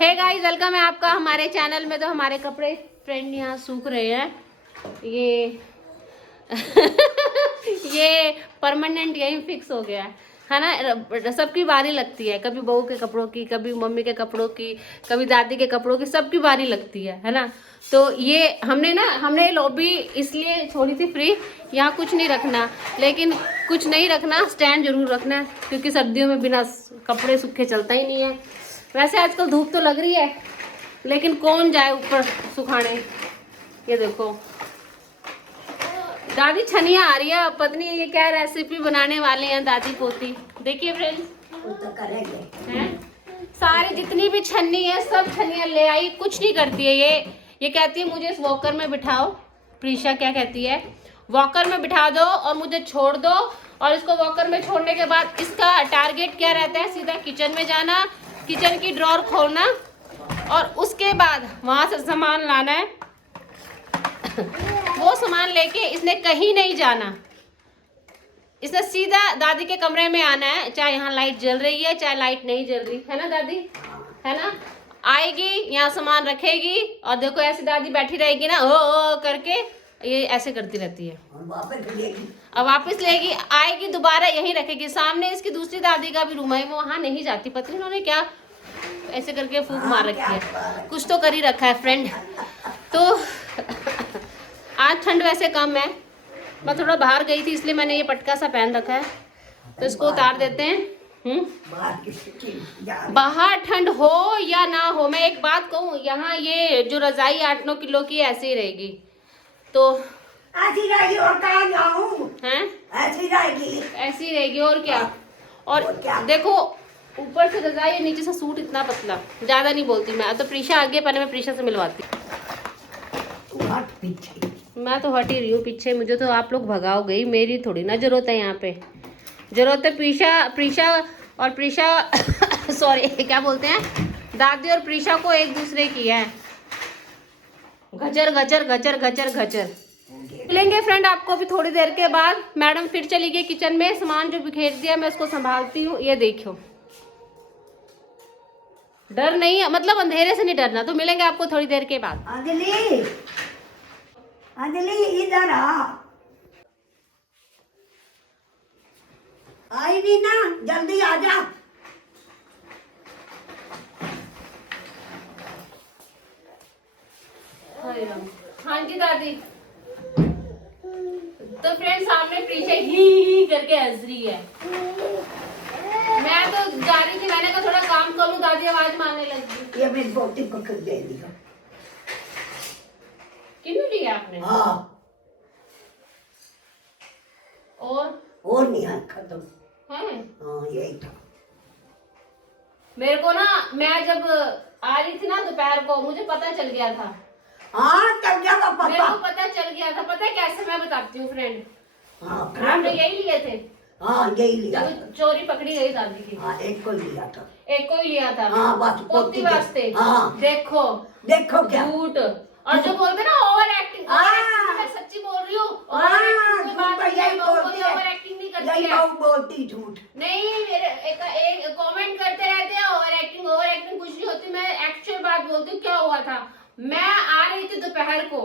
Hey guys, welcome है आपका हमारे चैनल में। तो हमारे कपड़े फ्रेंड यहाँ सूख रहे हैं। ये ये परमानेंट यहीं फिक्स हो गया है ना। सबकी बारी लगती है, कभी बहू के कपड़ों की, कभी मम्मी के कपड़ों की, कभी दादी के कपड़ों की, सबकी बारी लगती है ना। तो ये हमने लॉबी इसलिए छोड़ी थी फ्री, यहाँ कुछ नहीं रखना, लेकिन कुछ नहीं रखना, स्टैंड जरूर रखना, क्योंकि सर्दियों में बिना कपड़े सूखे चलता ही नहीं है। वैसे आजकल धूप तो लग रही है, लेकिन कौन जाए ऊपर सुखाने। ये देखो दादी छनिया आ रही है, पत्नी ये क्या रेसिपी बनाने वाले हैं दादी पोती। देखिए फ्रेंड्स, तो करेंगे हैं सारी जितनी भी छन्नी है सब छनिया ले आई, कुछ नहीं करती है ये कहती है मुझे इस वॉकर में बिठाओ। प्रीशा क्या कहती है, वॉकर में बिठा दो और मुझे छोड़ दो। और इसको वॉकर में छोड़ने के बाद इसका टारगेट क्या रहता है, सीधा किचन में जाना, किचन की ड्रॉर खोलना और उसके बाद वहां से सामान लाना है। वो सामान लेके इसने कहीं नहीं जाना, इसने सीधा दादी के कमरे में आना है, चाहे यहाँ लाइट जल रही है चाहे लाइट नहीं जल रही है ना दादी, है ना। आएगी यहाँ सामान रखेगी और देखो ऐसी दादी बैठी रहेगी ना, ओ करके ये ऐसे करती रहती है। अब वापस लेगी, आएगी दोबारा यहीं रखेगी। सामने इसकी दूसरी दादी का भी रूम है, वो वहाँ नहीं जाती, पता नहीं उन्होंने क्या ऐसे करके फूंक मार रखी है, कुछ तो कर ही रखा है फ्रेंड। तो आज ठंड वैसे कम है, मैं थोड़ा बाहर गई थी इसलिए मैंने ये पटका सा पहन रखा है, तो इसको उतार देते हैं। बाहर ठंड हो या ना हो, मैं एक बात कहूँ, यहाँ ये जो रजाई 8-9 किलो की ऐसे ही रहेगी, तो ऐसी रहेगी और कहाँ जाऊँ हैं, ऐसी रहेगी और क्या। और क्या? देखो ऊपर से रजाई, नीचे से सूट इतना पतला, ज्यादा नहीं बोलती मैं। तो प्रीशा आगे, पहले मैं प्रीशा से मिलवाती। मैं तो हट ही रही हूँ पीछे, मुझे तो आप लोग भगाओगे ही, मेरी थोड़ी ना जरूरत है यहाँ पे। जरूरत है प्रीशा और प्रीशा सॉरी क्या बोलते हैं, दादी और प्रीशा को एक दूसरे की है। घचर घचर घचर घचर घचर। मिलेंगे फ्रेंड आपको अभी थोड़ी देर के बाद। मैडम फिर चली गई किचन में, सामान जो बिखेर दिया मैं उसको संभालती हूँ। ये देखो, डर नहीं है, मतलब अंधेरे से नहीं डरना। तो मिलेंगे आपको थोड़ी देर के बाद। अंजलि, अंजलि इधर आई भी ना, जल्दी आ जा। हाँ जी दादी। तो फ्रेंड सामने प्रीशा ही करके हंस रही है। मैं तो जा रही थी, मैंने कहा थोड़ा काम कर लूं, दादी आवाज मारने लगी। ये मेरी पोती को कर दे दिया। किन्नू लिया आपने? हाँ। और नहीं है, खत्म है? हाँ यही था। मेरे को ना, मैं जब आ रही थी ना दोपहर को, मुझे पता चल गया था। हाँ तब जाकर मेरे पता, को पता चल गया था। पता है कैसे, मैं बताती हूँ फ्रेंड। हाँ आपने यही लिए थे? हाँ यही लिया जो था। चोरी पकड़ी गई दादी की। हाँ एक को लिया था। एक को ही लिया था। हाँ बस पोती वास्ते। हाँ देखो देखो क्या झूठ। और जो बोलते ना ओवर एक्टिंग, मैं सच्ची बोल रही हूँ। ओवर एक्टिंग नहीं करती है। बोलती झूठ नहीं, मेरे एक कमेंट करते रहते हैं ओवर एक्टिंग कुछ नहीं होती। मैं एक्चुअल बात बोलती हूँ। क्या हुआ था, मैं आ रही थी दोपहर को,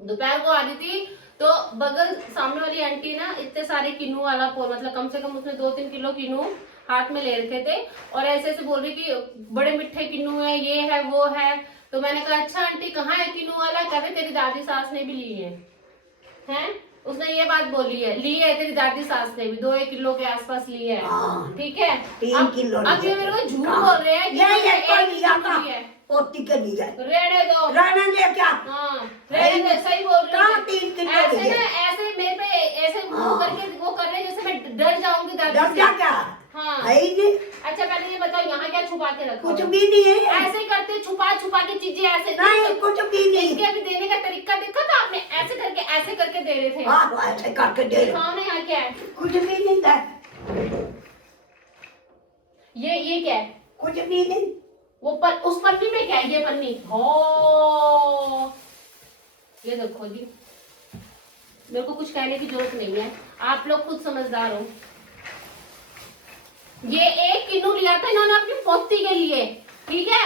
दोपहर को आ रही थी, तो बगल सामने वाली आंटी ना इतने सारे किन्नू वाला पोल, मतलब कम से कम उसने 2-3 किलो किन्नू हाथ में ले रखे थे, और ऐसे ऐसे बोल रही कि बड़े मिठे किन्नू है, ये है वो है। तो मैंने कहा अच्छा आंटी कहाँ है किन्नू वाला, कहते तेरी दादी सास ने भी ली है। हैं, उसने ये बात बोली है, ली है तेरी दादी सास ने भी, 2-1 किलो के आसपास ली है। ठीक है, 3 किलो। अब ये मेरे को झूठ बोल रहे हैं कि पोती के लिए रहने दो, रहने दे क्या। हाँ रहने दो, सही बोल रही हूँ। 3 किलो ऐसे ना, ऐसे मेरे पे ऐसे मुंह करके वो कर रहे हैं जैसे मैं डर जाऊंगी दादी से। क्या हाँ अच्छा पहले ये बताओ यहाँ क्या छुपा के रखा? कुछ भी नहीं है। ऐसे करते छुपा के चीजें ऐसे नहीं, कुछ भी नहीं। इनके अभी देने का तरीका देखा था आपने, ऐसे करके दे रहे थे। हाँ ऐसे करके दे रहे। हाँ यहाँ क्या है? कुछ भी नहीं है। ये क्या है? कुछ भी नहीं। वो उस पन्नी में क्या है? ये पन्नी हो, ये देखो जी, मेरे को कुछ कहने की जरूरत नहीं है, आप लोग खुद समझदार हो। ये 1 किलो लिया था इन्होंने अपनी पोती के लिए, ठीक है।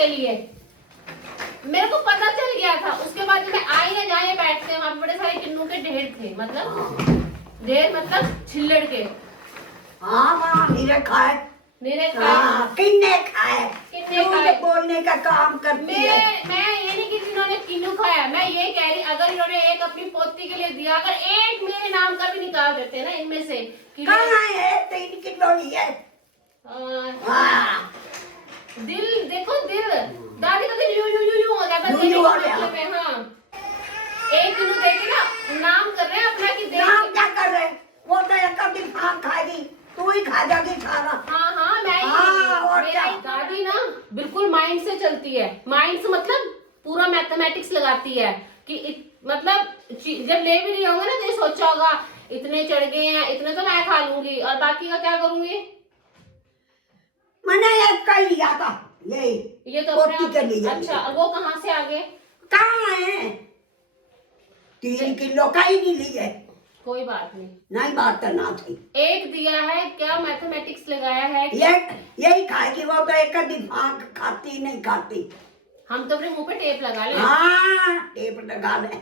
के लिए। मेरे को पता चल गया था। उसके बाद जब मैं आई ना, जहाँ ये बैठते हैं वहाँ पे बड़े सारे किन्नू के ढेर थे, मतलब ढेर मतलब छिल्लड़ के। हाँ माँ, मेरे खाए मेरे खाए किन्ने खाए, किन्ने तू खाए? तो बोलने का काम करती है। मैं ये नहीं कि जिन्होंने किन्नू खाया, मैं ये कह रही अगर इन्होंने एक अपनी पोती के लिए दिया, अगर एक मेरे नाम का भी निकाल देते ना इनमें से कि कहाँ है 3 किलो लिए? हाँ दिल देखो, दिल दादी का दिल यू हो जाता है। यूं हो गया। हाँ, एक किलो देके ना नाम कर रहे हैं अपना कि नाम क्या कर रहे? वो तो एक दिन भाग खाएगी, तू ही खा जाएगी सारा। हाँ मैं और मेरा क्या? दादी ना बिल्कुल माइंड से चलती है। माइंड से मतलब पूरा मैथमेटिक्स लगाती है कि मतलब जब ले भी रही होंगे ना तो ये सोचा होगा इतने चढ़ गए हैं, इतने तो मैं खा लूंगी और बाकी का क्या करूंगी। मैंने एक का ही लिया था, ये तो पोती के लिए। अच्छा, और वो कहाँ से आ गए? कहाँ है? 3 किलो का ही नहीं लिए। कोई बात नहीं बात तो ना थी। एक दिया है, क्या मैथमेटिक्स लगाया है कि यही खाएगी। वो तो एक दिन भाग खाती नहीं खाती। हम तो अपने मुंह पे टेप लगा ले। हाँ टेप लगा ले।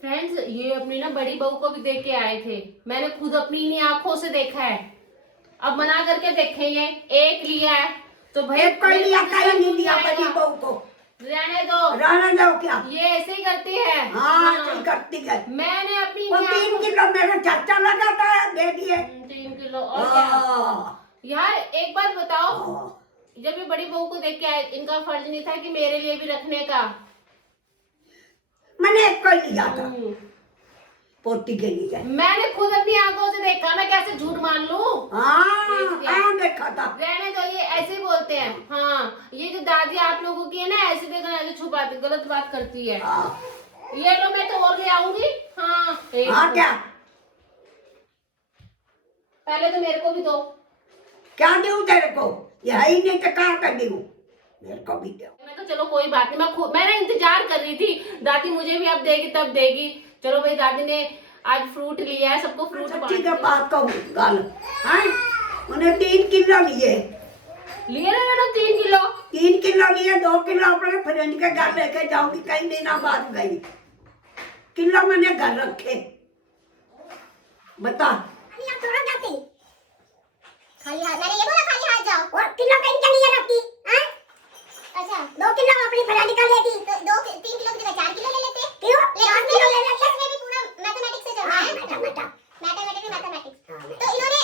फ्रेंड्स, ये अपनी ना बड़ी बहू को भी देख के आए थे। मैंने खुद अपनी इन्हीं आंखों से देखा है। अब मना करके देखेंगे, एक लिया है तो भाई एक को लिया, कहीं नहीं लिया बड़ी बहू को। रहने दो क्या? ये ऐसे ही करती है। हाँ ऐसे करती है। मैंने अपनी वो 3 किलो मेरा चाचा लगाता है, दे दिए। 3 किलो और क्या यार। एक बात बताओ, जब ये बड़ी बहू को देख के आए, इनका फर्ज नहीं था कि मेरे लिए भी रखने का? मैंने एक को लिया था पोती के लिए। मैंने खुद अपनी आंखों से देखा, मैं कैसे झूठ मान लूं? हाँ देखा था। रहने दो, ये ऐसे ही बोलते हैं। हाँ, ये जो दादी आप लोगों की है ना, ऐसे देखो ऐसे छुपाते, गलत बात करती है। ये लो, मैं तो और ले आऊंगी। हाँ क्या? पहले तो मेरे को भी दो। क्या दूं तेरे को? ये है ही नहीं तो कहाँ कर दूं? मेरे को भी दो। मैं तो चलो कोई बात नहीं, मैं ना इंतजार कर रही थी दादी मुझे भी अब देगी तब देगी। चलो भाई, दादी ने आज फ्रूट लिया है, सबको फ्रूट सच्ची के बात कहूँ गल है। उन्हें 3 किलो लिए ना 3 किलो। 3 किलो लिए, 2 किलो अपने फ्रेंड के घर लेके जाऊंगी। कई दिनों बाद गई, किलो मैंने घर रखे। बता थोड़ा जाती खाली हाथ, मैंने ये बोला खाली हाथ जाओ। और किलो कहीं के लिए रखती है? अच्छा 2 किलो अपनी फ्रेंड का लेती तो 3 किलो की जगह 4 किलो ले लेते। क्यों? 4 किलो ले लेते। इसमें भी पूरा मैथमेटिक्स से चलता है। मैथमेटिक्स। तो इन्होंने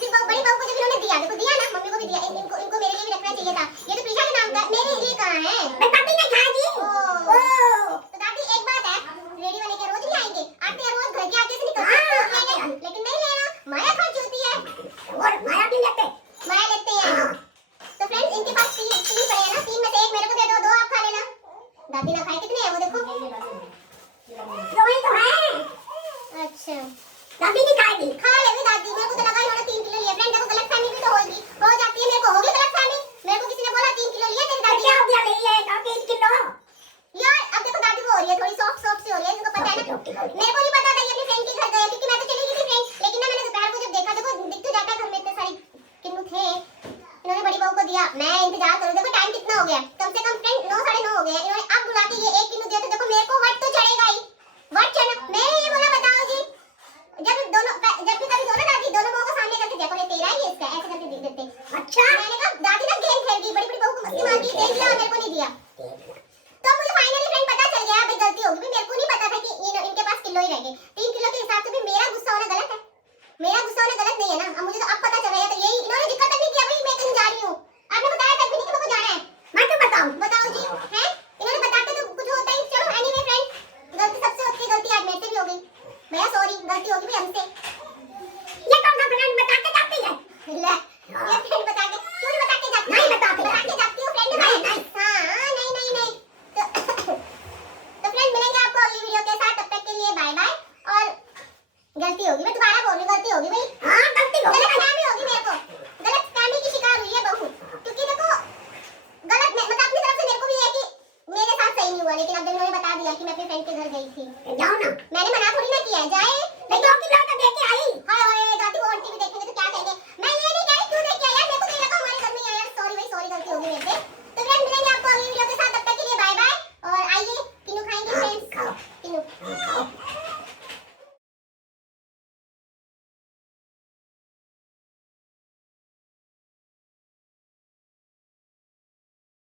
जिस बड़ी बहू को जब इन्होंने दिया, देखो दिया ना, मम्मी को भी दिया, इनको मेरे लिए भी रखना चाहिए था। ये तो प्रीशा के नाम का, मेरे लिए कहाँ है? मैं कभी नहीं खाएगी। तो दादी एक बात है, रेडी वाले के रोज नहीं आएंगे, आते हैं रोज घर के आगे से निकलते हैं, लेकिन नहीं लेना, माया खर्च होती है। और माया भी लेते हैं। तो फ्रेंड्स, इनके पास 3 पड़े हैं ना, 3 में से एक मेरे को दे दो, 2 आप खा लेना। दादी ना खाए कितने हैं वो देखो। वही तो है। अच्छा कभी नहीं खाएगी। खा लेगी दादी। मेरे को तो लगा इन्होंने 3 किलो लिया। फ्रेंड देखो, गलतफहमी भी तो हो जाती है। मेरे को होगी गलतफहमी। मेरे को किसी ने बोला 3 किलो लिया तेरी दादी। क्या हो गया? नहीं है 3 किलो यार अब देखो, दादी वो हो रही है थोड़ी सॉफ्ट सी हो रही है, इनको पता है ना। मेरे को नहीं पता था ये अपने फ्रेंड के घर गए, क्योंकि मैं तो चली गई थी फ्रेंड। लेकिन ना मैंने दोपहर को जब देखा, देखो दिख तो जाता है घर में इतने सारे किन्नू थे, इन्होंने बड़ी बहू को दिया। मैं इंतजार करूं, देखो टाइम कितना हो गया।